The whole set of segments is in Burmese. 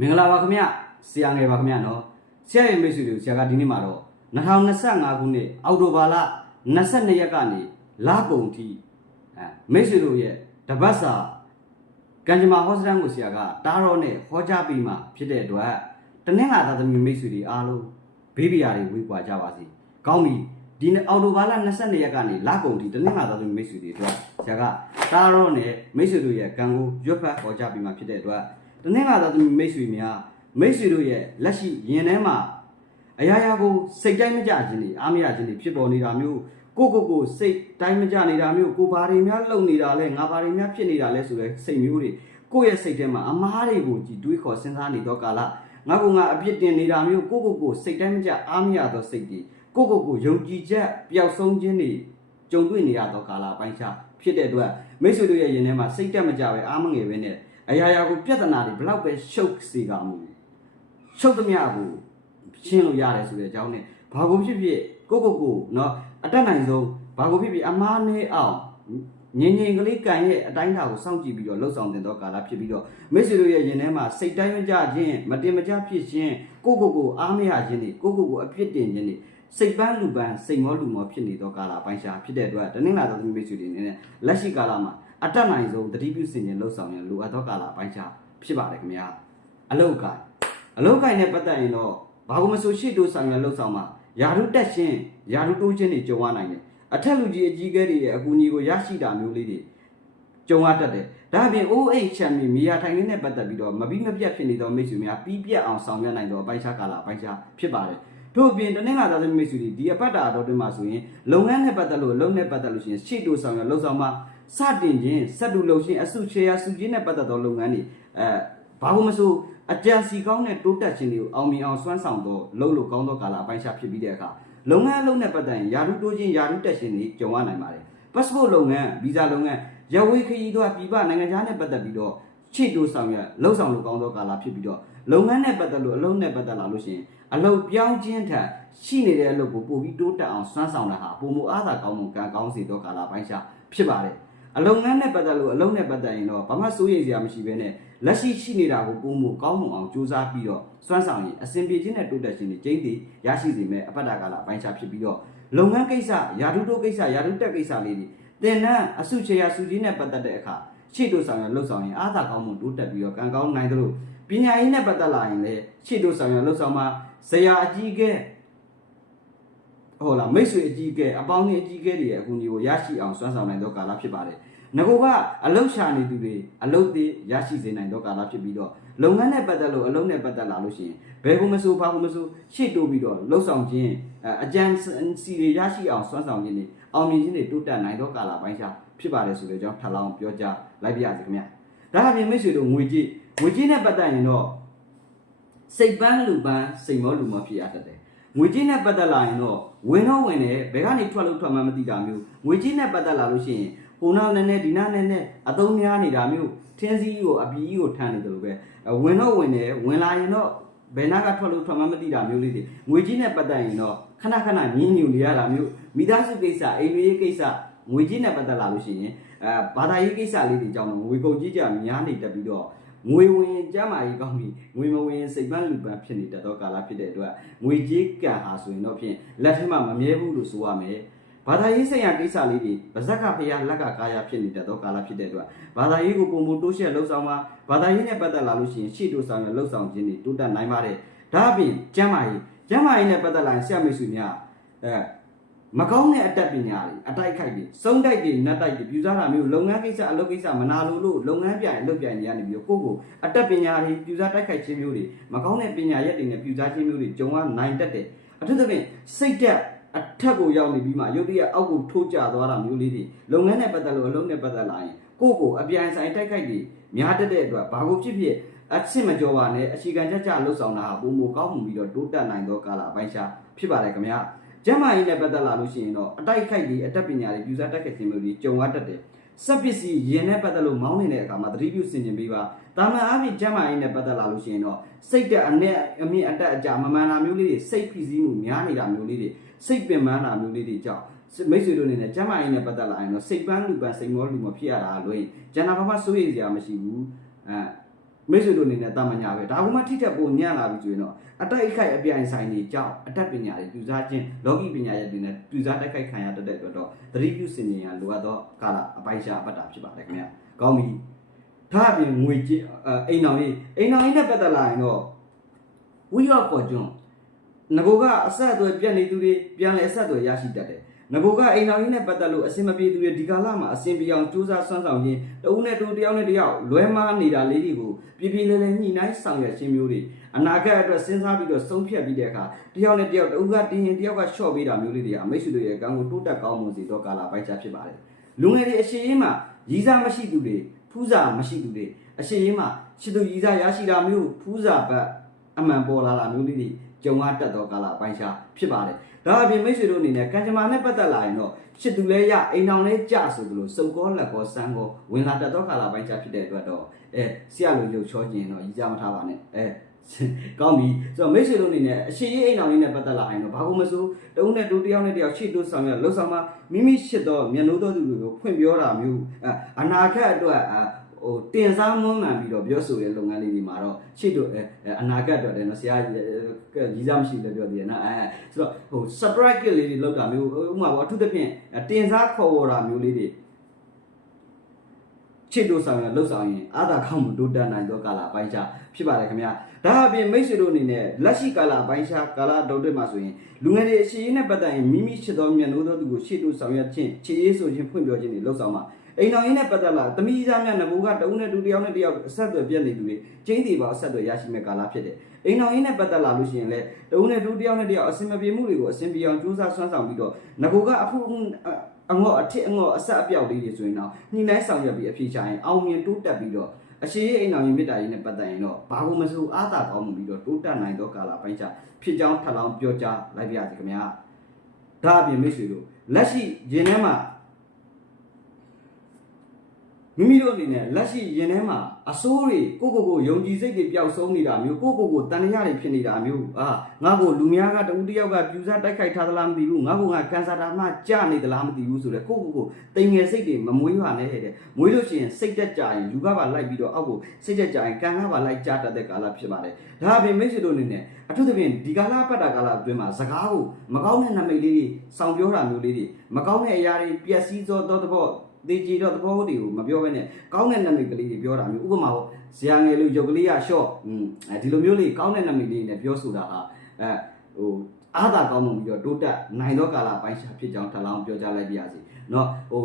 မင်္ဂလာပါခင်ဗျဆရာငယ်ပါခင်ဗျနော်ဆရာရဲ့မိတ်ဆွေတို့ဆရာကဒီနေ့မှာတော့2025ခုနှစ်အောက်တိုဘာလ22ရက်ကနေလကုန်ထိအဲမိတ်ဆွေတို့ရဲ့တပတ်စာကံကြမ္မာဟောစတန်ကိုဆရာကတားတော့နဲ့ဟောကြားပြီးမှဖြစ်တဲ့အတွက်တနင်္လာသားသမီးမိတ်ဆွေတွေအားလုံးဘေးဘီယာတွေဝေးကွာကြပါစေကောင်းပြီဒီနေ့အော်တိုဘာလ22ရက်ကနေလကုန်ထိတနင်္လာသားသမီးမိတ်ဆွေတွေအတွက်ဆရာကတားတော့နဲ့မိတ်ဆွေတို့ရဲ့ကံကိုရွတ်ဖတ်ဟောကြားပြီးမှဖြစ်တဲ့အတွက် တနင်္လာသားသမီးမိတ်ဆွေများမိတ်ဆွေတို့ရဲ့လက်ရှိရင်ထဲမှာအရာရာကိုစိတ်တိုင်းမကြခြင်းတွေအားမရခြင်းတွေဖြစ်ပေါ်နေတာမျိုးကိုကိုကိုစိတ်တိုင်းမကြနေတာမျိုးကိုဘာတွေများလုံနေတာလဲငါဘာတွေများဖြစ်နေတာလဲဆိုတဲ့စိတ်မျိုးတွေကိုယ့်ရဲ့စိတ်ထဲမှာအမားတွေကိုကြည်တွေးခေါ်စဉ်းစားနေတော့ကာလငါကငါအပြစ်တင်နေတာမျိုးကိုကိုကိုစိတ်တိုင်းမကြအားမရသောစိတ်တွေကိုကိုကိုယုံကြည်ချက်ပျောက်ဆုံးခြင်းတွေကြုံတွေ့နေရသောကာလပိုင်းခြားဖြစ်တဲ့အတွက်မိတ်ဆွေတို့ရဲ့ရင်ထဲမှာစိတ်တက်မကြပဲအားမငယ်ပဲနဲ့ အရာရာကိုပြဿနာတွေဘလောက်ပဲရှုပ်စေကမူရှုပ်သမျှကိုရှင်းလို့ရတယ်ဆိုတဲ့အကြောင်းနဲ့ဘာကိုဖြစ်ဖြစ်ကိုကိုကိုเนาะအတက်နိုင်ဆုံးဘာကိုဖြစ်ဖြစ်အမားနေအောင်ငင်ငင်ကလေးကန်ရဲ့အတိုင်းအတာကိုစောင့်ကြည့်ပြီးတော့လှုပ်ဆောင်တင်တော့ကာလဖြစ်ပြီးတော့မိတ်ဆွေတို့ရဲ့ရင်ထဲမှာစိတ်တိုင်းမကြခြင်းမတင်မကြဖြစ်ခြင်းကိုကိုကိုအားမရခြင်းတွေကိုကိုကိုအပြစ်တင်ခြင်းတွေစိတ်ပန်းလူပန်းစိတ်မောလူမောဖြစ်နေတော့ကာလပိုင်းခြားဖြစ်တဲ့အတွက်တနင်္လာသောမိတ်ဆွေတွေအနေနဲ့လက်ရှိကာလမှာ အတက်နိုင်ဆုံးတတိပြုစင်ခြင်းလှုပ်ဆောင်ရင်လိုအပ်သောကာလပိုင်းခြားဖြစ်ပါတယ်ခင်ဗျာအလုတ်ကိုင်အလုတ်ကိုင်နဲ့ပတ်သက်ရင်တော့ဘာလို့မဆိုရှေ့တိုးဆောင်ရလှုပ်ဆောင်မှာယာရုတက်ရှင်းယာရုတိုးခြင်းတွေကြုံရနိုင်တယ်အထက်လူကြီးအကြီးကဲတွေရဲ့အကူအညီကိုရရှိတာမျိုးလေးတွေကြုံရတတ်တယ်ဒါအပြင် OH ချမ်းမီမီယာထိုင်လေးနဲ့ပတ်သက်ပြီးတော့မပြီးမပြတ်ဖြစ်နေသောမိတ်ဆွေများပြီးပြတ်အောင်ဆောင်ရွက်နိုင်သောအပိုင်းခြားကာလအပိုင်းခြားဖြစ်ပါတယ်တို့အပြင်တနင်္လာသားသမီးမိတ်ဆွေတွေဒီအပတ်တာတော်တွင်မှာဆိုရင်လုပ်ငန်းနဲ့ပတ်သက်လို့အလုပ်နဲ့ပတ်သက်လို့ရှိရင်ရှေ့တိုးဆောင်ရလှုပ်ဆောင်မှာ စတင်ခြင်းစက်တူလုံခြင်းအစုချေရစုခြင်းနဲ့ပတ်သက်သောလုပ်ငန်းတွေအဲဘာလို့မဆိုအကြံစီကောင်းတဲ့တိုးတက်ခြင်းတွေကိုအောင်မြင်အောင်စွမ်းဆောင်တော့လုပ်လို့ကောင်းသောကာလအပိုင်းခြားဖြစ်ပြီးတဲ့အခါလုပ်ငန်းအလုပ်နဲ့ပတ်သက်ရင်ယာရုတိုးခြင်းယာရုတက်ခြင်းတွေကြုံရနိုင်ပါတယ် passport လုပ်ငန်းဗီဇာလုပ်ငန်းရဝေးခရီးတို့ပြည်ပနိုင်ငံခြားနဲ့ပတ်သက်ပြီးတော့ချိတ်တိုးဆောင်ရလှုပ်ဆောင်လို့ကောင်းသောကာလဖြစ်ပြီးတော့လုပ်ငန်းနဲ့ပတ်သက်လို့အလုပ်နဲ့ပတ်သက်လာလို့ရှိရင်အလုပ်ပြောင်းခြင်းထက်ရှိနေတဲ့အလုပ်ကိုပို့ပြီးတိုးတက်အောင်စွမ်းဆောင်တာဟာပုံမအားသာကောင်းမှုကံကောင်းစေသောကာလပိုင်းခြားဖြစ်ပါတယ် အလုပ်ငန်းနဲ့ပတ်သက်လို့အလုပ်နဲ့ပတ်သက်ရင်တော့ဘာမှစိုးရိမ်စရာမရှိဘဲနဲ့လက်ရှိရှိနေတာကိုပုံမကောင်းမှုအောင်စူးစမ်းပြီးတော့စွမ်းဆောင်ရင်အစဉ်ပြေခြင်းနဲ့တိုးတက်ခြင်းတွေကျင်းတည်ရရှိစေမယ်အပတ်တာကာလပိုင်းခြားဖြစ်ပြီးတော့လုပ်ငန်းကိစ္စယာတုတိုးကိစ္စယာတုတက်ကိစ္စလေးတွေတင်နန်းအစုချေရစုကြီးနဲ့ပတ်သက်တဲ့အခါရှေ့တို့ဆောင်ရလှုပ်ဆောင်ရင်အားသာကောင်းမှုတိုးတက်ပြီးတော့ကံကောင်းနိုင်သလိုပညာရေးနဲ့ပတ်သက်လာရင်လည်းရှေ့တို့ဆောင်ရလှုပ်ဆောင်မှာဇရာအကြီးကဲ ဟုတ်လားမိတ်ဆွေအကြီးကဲအပေါင်းနဲ့အကြီးကဲတွေရဲ့အကူအညီကိုရရှိအောင်စွမ်းဆောင်နိုင်သောကာလဖြစ်ပါတယ်ငကိုကအလုတ်ရှာနေသူတွေအလုတ်သေးရရှိစေနိုင်သောကာလဖြစ်ပြီးတော့လုပ်ငန်းနဲ့ပတ်သက်လို့အလုပ်နဲ့ပတ်သက်လာလို့ရှိရင်ဘယ်ကိုမဆိုဘာကိုမဆိုရှေ့တိုးပြီးတော့လှုပ်ဆောင်ခြင်းအကြံစီတွေရရှိအောင်စွမ်းဆောင်ခြင်းတွေအောင်မြင်ခြင်းတွေတိုးတက်နိုင်သောကာလပိုင်းခြားဖြစ်ပါတယ်ဆိုတဲ့အကြောင်းထပ်လောင်းပြောကြားလိုက်ပါရစေခင်ဗျာဒါအပြင်မိတ်ဆွေတို့ငွေကြေးငွေကြေးနဲ့ပတ်သက်ရင်တော့စိတ်ပန်းလူပန်းစိတ်မောလူမောဖြစ်ရတတ်တယ် ငွေကြေးနဲ့ပတ်သက်လာရင်တော့ဝင်တော့ဝင်တယ်ဘယ်ကနေထွက်လို့ထွက်မှမသိတာမျိုးငွေကြေးနဲ့ပတ်သက်လာလို့ရှိရင်ဟိုနောက်နည်းနည်းဒီနောက်နည်းနည်းအသုံးများနေတာမျိုးထင်းစည်းကိုအပီကြီးကိုထမ်းနေတယ်လို့ပဲဝင်တော့ဝင်တယ်ဝင်လာရင်တော့ဘယ်နာကထွက်လို့ထွက်မှမသိတာမျိုးလေးတွေငွေကြီးနဲ့ပတ်သက်ရင်တော့ခဏခဏညင်းညူနေရတာမျိုးမိသားစုကိစ္စအိမ်ရေးကိစ္စငွေကြီးနဲ့ပတ်သက်လာလို့ရှိရင်အဲဘာသာရေးကိစ္စလေးတွေကြောင့်ငွေကုန်ကြီးကြများနေတက်ပြီးတော့ ငွေဝင်ကျမ်းမာရေးကောင်းပြီးငွေမဝင်စိတ်ပန်းလူပန်းဖြစ်နေတတ်သောကာလဖြစ်တဲ့အတွက်ငွေကြေးကံဟာဆိုရင်တော့ဖြင့်လက်ထက်မှာမမြဲဘူးလို့ဆိုရမယ်ဘာသာရေးဆိုင်ရာကိစ္စလေးတွေဗဇက်ကဖျားလက်ကကာယဖြစ်နေတတ်သောကာလဖြစ်တဲ့အတွက်ဘာသာရေးကိုပုံမတိုးရှက်လှုပ်ဆောင်မှာဘာသာရေးနဲ့ပတ်သက်လာလို့ရှိရင်ရှေ့တိုးဆောင်ရလှုပ်ဆောင်ခြင်းတွေတိုးတက်နိုင်ပါတယ်ဒါအပြင်ကျမ်းမာရေးကျမ်းမာရေးနဲ့ပတ်သက်လာရင်ဆရာမိတ်ဆွေများအဲ မကောင်းတဲ့အတတ်ပညာတွေအတိုက်ခိုက်တွေစုံတိုက်တွေနတ်တိုက်တွေပြူစားတာမျိုးလုပ်ငန်းကိစ္စအလုပ်ကိစ္စမနာလိုလို့လုပ်ငန်းပြိုင်အလုပ်ပြိုင်နေရနေပြီးတော့ကိုယ့်ကိုအတတ်ပညာတွေပြူစားတိုက်ခိုက်ခြင်းမျိုးတွေမကောင်းတဲ့ပညာရက်တွေနဲ့ပြူစားခြင်းမျိုးတွေကြုံရနိုင်တတ်တယ်အထူးသဖြင့်စိတ်တက်အထက်ကိုရောက်နေပြီးမှရုပ်တရက်အောက်ကိုထိုးကျသွားတာမျိုးလေးတွေလုပ်ငန်းနဲ့ပတ်သက်လို့အလုပ်နဲ့ပတ်သက်လာရင်ကိုယ့်ကိုအပြိုင်ဆိုင်တိုက်ခိုက်တွေများတတ်တဲ့အတွက်ဘာကိုဖြစ်ဖြစ်အဆင့်မကျော်ပါနဲ့အရှိကန်ကြကြလှုပ်ဆောင်တာဟာပုံမကောင်းမှုပြီးတော့တိုးတက်နိုင်သောကာလအပိုင်းခြားဖြစ်ပါတယ်ခင်ဗျာ ကျမ်းမာရေးနဲ့ပတ်သက်လာလို့ရှိရင်တော့အတိုက်ခိုက်တွေအတက်ပညာတွေပြူစားတက်ခဲ့ခြင်းမျိုးတွေကြုံရတတ်တယ်စက်ပစ္စည်းရင်နဲ့ပတ်သက်လို့မောင်းနေတဲ့အခါမှာသတိပြုဆင်ခြင်ပေးပါတာမန်အားဖြင့်ကျမ်းမာရေးနဲ့ပတ်သက်လာလို့ရှိရင်တော့စိတ်တက်အနဲ့အမြင့်အတက်အကြမမှန်တာမျိုးလေးတွေစိတ်ဖိစီးမှုများနေတာမျိုးလေးတွေစိတ်ပင်ပန်းတာမျိုးလေးတွေကြောင့်မိတ်ဆွေတို့အနေနဲ့ကျမ်းမာရေးနဲ့ပတ်သက်လာရင်တော့စိတ်ပန်းလူပန်းစိတ်မောလူမဖြစ်ရတာလို့ရင်ကျန်တာဘာမှစိုးရိမ်စရာမရှိဘူးအဲမိတ်ဆွေတို့အနေနဲ့တာမညာပဲဒါကမှထိထက်ပိုညံ့လာပြီဆိုရင်တော့ အတိုက်အခိုက်အပြိုင်ဆိုင်တွေကြောင့်အတတ်ပညာတွေပြုစားခြင်းလောကီပညာရပ်တွေနဲ့ပြုစားတိုက်ခိုက်ခံရတတ်တဲ့အတွက်တော့သတိပြုစင်ကြင်ရလိုအပ်သောကာလအပိုင်းရှားအပတ်တာဖြစ်ပါတယ်ခင်ဗျာကောင်းပြီဒါအပြင်ငွေကြေးအိမ်တော်ကြီးအိမ်တော်ကြီးနဲ့ပတ်သက်လာရင်တော့ we are fortune ငကိုကအဆက်အသွယ်ပြတ်နေသူတွေပြန်လဲအဆက်အသွယ်ရရှိတတ်တယ် ငကိုကအိမ်တော်ကြီးနဲ့ပတ်သက်လို့အစင်မပြေသူတွေဒီကာလမှာအစင်ပြေအောင်စူးစမ်းဆွမ်းဆောင်ခြင်းတဦးနဲ့တူတယောက်နဲ့တယောက်လွဲမားနေတာလေးတွေကိုပြည်ပြည်လဲလဲညှိနှိုင်းဆောင်ရွက်ခြင်းမျိုးတွေအနာဂတ်အတွက်စဉ်းစားပြီးတော့ဆုံးဖြတ်ပြီးတဲ့အခါတယောက်နဲ့တယောက်တဦးကတင်းရင်တယောက်ကရှော့ပေးတာမျိုးလေးတွေအမိတ်ဆွေတို့ရဲ့အကောင်းကိုတိုးတက်ကောင်းမွန်စေတော့ကာလပိုက်ချဖြစ်ပါတယ်လူငယ်တွေအရှိရင်မှာရည်စားမရှိသူတွေဖူးစာမရှိသူတွေအရှိရင်မှာရှိသူရည်စားရရှိတာမျိုးဖူးစာဘက်အမှန်ပေါ်လာတာမျိုးလေးတွေကြုံရတတ်သောကာလပိုင်ရှားဖြစ်ပါတယ်။ ဒါအပြင်မိတ်ဆွေတို့အနေနဲ့ကံကြမ္မာနဲ့ပတ်သက်လာရင်တော့ရှစ်သူလဲရအိမ်အောင်လဲကြဆိုသလိုစုပ်ကောလက်ကောစမ်းကောဝင်လာတတ်သောကာလပိုင်ရှားဖြစ်တဲ့အတွက်တော့အဲဆရာလိုရုပ်ချောခြင်းတော့ကြီးကြမထားပါနဲ့အဲကောင်းပြီဆိုတော့မိတ်ဆွေတို့အနေနဲ့အရှိရေးအိမ်အောင်လေးနဲ့ပတ်သက်လာရင်တော့ဘာလို့မဆိုတဦးနဲ့တူတယောက်နဲ့တယောက်ရှေ့တိုးဆောင်ရလှုပ်ဆောင်မှာမိမိရှစ်တော့မျက်နှိုးတော်သူတွေကိုဖွင့်ပြောတာမျိုးအဲအနာဂတ်အတွက်အဲ ဟိုတင်စားမွမ်းမှန်ပြီးတော့ပြောဆိုတဲ့လုပ်ငန်းလေးတွေမှာတော့ရှေ့တို့အဲအနာဂတ်အတွက်လည်းနော်ဆရာကြီးစားမရှိလည်းပြောသေးတယ်နော်အဲဆိုတော့ဟို subtract လေးတွေလောက်တာမျိုးဥပမာပေါ့အထူးသဖြင့်တင်စားခေါ်ဝေါ်တာမျိုးလေးတွေချစ်တို့ဆောင်ရလှုပ်ဆောင်ရင်အာသာခေါင်းမတိုးတက်နိုင်သောကာလအပိုင်းခြားဖြစ်ပါတယ်ခင်ဗျာဒါအပြင်မိတ်ဆွေတို့အနေနဲ့လက်ရှိကာလအပိုင်းခြားကာလတော်တွင်မှာဆိုရင်လူငယ်တွေအရှိရေးနဲ့ပတ်သက်ရင်မိမိချစ်တော်မြတ်နိုးသောသူကိုရှေ့တို့ဆောင်ရွက်ခြင်းချစ်ရေးဆိုခြင်းဖွင့်ပြောခြင်းတွေလှုပ်ဆောင်မှာ အိမ်တော်ရင်းနဲ့ပတ်သက်လာတမိသားများငဘိုးကတဦးနဲ့တူတယောက်နဲ့တယောက်အဆက်အသွယ်ပြတ်နေသူတွေကျင်းတီပါအဆက်အသွယ်ရရှိမဲ့ကာလဖြစ်တယ်အိမ်တော်ရင်းနဲ့ပတ်သက်လာလို့ရှိရင်လည်းတဦးနဲ့တူတယောက်နဲ့တယောက်အစင်မပြေမှုတွေကိုအစင်ပြေအောင်ကြိုးစားဆွမ်းဆောင်ပြီးတော့ငဘိုးကအဖို့အငေါ့အထစ်အငေါ့အဆက်အပြောက်လေးတွေဆိုရင်တော့ညှိနှိုင်းဆောင်ရွက်ပြီးအဖြေရှာရင်အောင်မြင်တိုးတက်ပြီးတော့အရှိအိမ်တော်ရင်မေတ္တာရေးနဲ့ပတ်သက်ရင်တော့ဘာလို့မဆိုအားသာကောင်းမှုပြီးတော့တိုးတက်နိုင်သောကာလပိုင်းခြားဖြစ်ကြောင်းထပ်လောင်းပြောကြားလိုက်ပါရစေခင်ဗျာဒါအပြင်မိတ်ဆွေတို့လက်ရှိရင်ထဲမှာ မိမိတို့အနေနဲ့လက်ရှိရင်ထဲမှာအစိုးတွေကိုကိုကိုယုံကြည်စိတ်တွေပျောက်ဆုံးနေတာမျိုးကိုကိုကိုတန်ရတွေဖြစ်နေတာမျိုးအာငါ့ကိုလူများကတဦးတယောက်ကပြူစားတိုက်ခိုက်ထားသလားမသိဘူးငါ့ကိုငါကန်ဆာတာမှကြာနေသလားမသိဘူးဆိုတော့ကိုကိုကိုတိမ်ငယ်စိတ်တွေမမွေးပါနဲ့တဲ့မွေးလို့ရှိရင်စိတ်တက်ကြရင်လူကပါလိုက်ပြီးတော့အောက်ကိုစိတ်တက်ကြရင်ကန်ကပါလိုက်ကြတတ်တဲ့ကာလဖြစ်ပါတယ်ဒါအပြင်မိတ်ဆွေတို့အနေနဲ့အထူးသဖြင့်ဒီကာလပတ်တာကာလအတွင်းမှာစကားကိုမကောင်းတဲ့နမိတ်လေးတွေစောင့်ပြောတာမျိုးလေးတွေမကောင်းတဲ့အရာတွေပျက်စီးသောသောသဘော တေကြည်တော့သဘောတွေကိုမပြောဘဲနဲ့ကောင်းတဲ့နမိတ်ကလေးတွေပြောတာမျိုးဥပမာပေါ့ဇာငယ်လို့ရုပ်ကလေးရရှော့อืมအဲဒီလိုမျိုးလေးကောင်းတဲ့နမိတ်လေးနဲ့ပြောဆိုတာဟာအဲဟိုအားသာကောင်းမှုပြီးတော့တိုးတက်နိုင်သောကာလပိုင်းရှာဖြစ်ကြောင်းထပ်လောင်းပြောကြားလိုက်ပါရစေเนาะဟို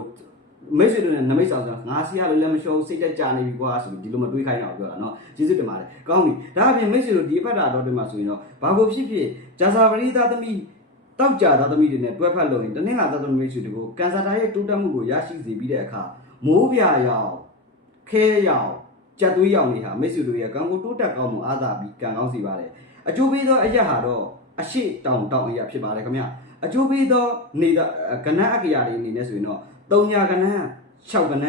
မိတ်ဆွေတို့နဲ့နမိတ်ဆောင်ဆိုငါစီရလို့လည်းမရှော့စိတ်တက်ကြနေပြီကွာဆိုပြီးဒီလိုမတွေးခိုင်းတော့ပြောတာเนาะကျေးဇူးတင်ပါတယ်ကောင်းပြီဒါအပြင်မိတ်ဆွေတို့ဒီအပတ်တာတော့ဒီမှာဆိုရင်တော့ဘာကိုဖြစ်ဖြစ်ဂျာစာပရိသသမီး တောက်ကြသားသမီးတွေနဲ့တွဲဖက်လို့ရင်တနင်္လာသားသမီးတွေတွေကိုကန်ဆာတာရဲ့တိုးတက်မှုကိုရရှိစေပြီးတဲ့အခါမိုးပြရောင်ခဲရောင်ကြက်သွေးရောင်တွေဟာမိတ်ဆွေတို့ရဲ့ကံကိုတိုးတက်ကောင်းမှုအားသာပြီးကံကောင်းစေပါတယ်အကျိုးပေးသောအရက်ဟာတော့အရှိတောင်တောင်အရက်ဖြစ်ပါတယ်ခင်ဗျအကျိုးပေးသောနေတာကဏ္ဍအကရာတွေအနေနဲ့ဆိုရင်တော့၃ညာကဏ္ဍ၆ကဏ္ဍ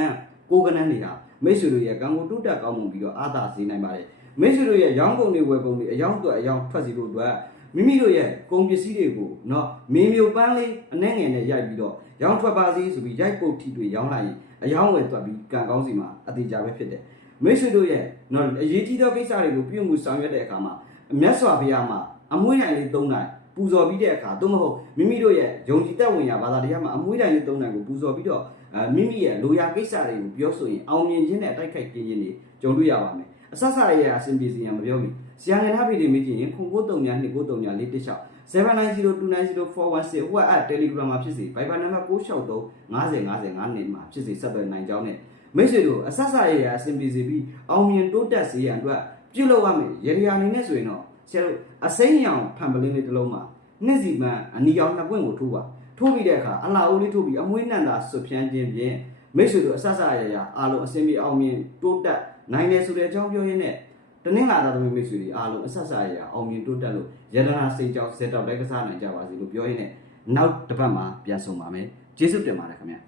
၉ကဏ္ဍတွေဟာမိတ်ဆွေတို့ရဲ့ကံကိုတိုးတက်ကောင်းမှုပြီးတော့အားသာစေနိုင်ပါတယ်မိတ်ဆွေတို့ရဲ့ရောင်းကုန်တွေဝယ်ကုန်တွေအယောင်းအတွက်အယောင်းထွက်စီဖို့အတွက် မိမိတို့ရဲ့ကုန်ပစ္စည်းတွေကိုเนาะမင်းမျိုးပန်းလေးအနှဲငယ်နဲ့ရိုက်ပြီးတော့ရောင်းထွက်ပါစေဆိုပြီးရိုက်ပုတ်ထီတွေရောင်းလိုက်ရင်အယောင်းဝယ်တွက်ပြီးကံကောင်းစီမှာအသေးကြပဲဖြစ်တယ်မိတ်ဆွေတို့ရဲ့เนาะအရေးကြီးသောကိစ္စတွေကိုပြုမှုဆောင်ရွက်တဲ့အခါမှာမြတ်စွာဘုရားမှာအမွှေးတိုင်လေးသုံးတိုင်းပူဇော်ပြီးတဲ့အခါသို့မဟုတ်မိမိတို့ရဲ့ယုံကြည်သက်ဝင်ရာဘာသာတရားမှာအမွှေးတိုင်လေးသုံးတိုင်းကိုပူဇော်ပြီးတော့အဲမိမိရဲ့လိုရာကိစ္စတွေကိုပြောဆိုရင်အောင်မြင်ခြင်းနဲ့အတိုက်ခိုက်ခြင်းတွေကြုံတွေ့ရပါမယ် အဆက်ဆက်ရဲ့အစဉ်ပြေစီရင်မပြောမိဆရာငယ်သားဖေးတွေမေးကြည့်ရင်ခု9 3ညာ2 9 3ညာ4 1 6 790290416ဟိုအ Telegram မှာဖြစ်စေ Viber နံပါတ်663 50 50 5နဲ့မှာဖြစ်စေဆက်သွယ်နိုင်ကြောင်းနဲ့မိတ်ဆွေတို့အဆက်ဆက်ရဲ့အစဉ်ပြေစီပြီးအောင်မြင်တိုးတက်စေရန်အတွက်ပြုလုပ်ရမယ်ရေဒီယာအနေနဲ့ဆိုရင်တော့ဆရာတို့အစိမ်းရောင်ဖန်ပလင်းလေးတစ်လုံးမှာနှစ်စီပန်းအနီရောင်နှစ်ပွင့်ကိုထိုးပါထိုးပြီးတဲ့အခါအလာအိုးလေးထိုးပြီးအမွှေးနံသာဆွဖြန်းခြင်းဖြင့်မိတ်ဆွေတို့အဆက်ဆက်ရရအားလုံးအစင်ပြေအောင်မြင်တိုးတက် နိုင်တယ်ဆိုတဲ့အကြောင်းပြောရင်းနဲ့တနင်္လာသားသမီးမိတ်ဆွေတွေအားလုံးအဆက်ဆက်ရရအောင်မြင်တိုးတက်လို့ယန္တနာစိတ်ကြောက်စက်တော့လိုက်ကစားနိုင်ကြပါစေလို့ပြောရင်းနဲ့နောက်တစ်ပတ်မှာပြန်ဆုံပါမယ်ကျေးဇူးတင်ပါတယ်ခင်ဗျာ